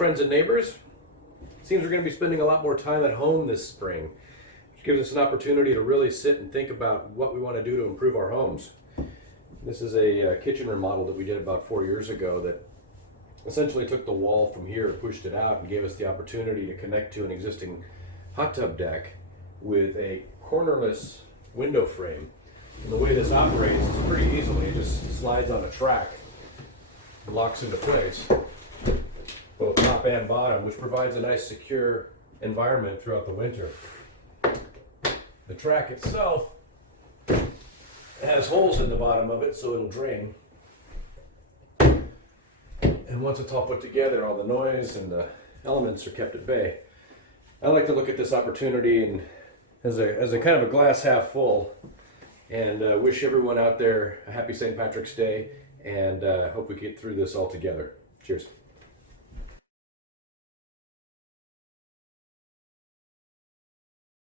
friends and neighbors. Seems we're going to be spending a lot more time at home this spring, which gives us an opportunity to really sit and think about what we want to do to improve our homes. This is a kitchen remodel that we did about 4 years ago that essentially took the wall from here, pushed it out, and gave us the opportunity to connect to an existing hot tub deck with a cornerless window frame. And the way this operates is pretty easily. It just slides on a track and locks into place, both top and bottom, which provides a nice secure environment throughout the winter. The track itself has holes in the bottom of it so it'll drain. And once it's all put together, all the noise and the elements are kept at bay. I like to look at this opportunity and as a kind of a glass half full, and wish everyone out there a happy St. Patrick's Day, and hope we get through this all together. Cheers.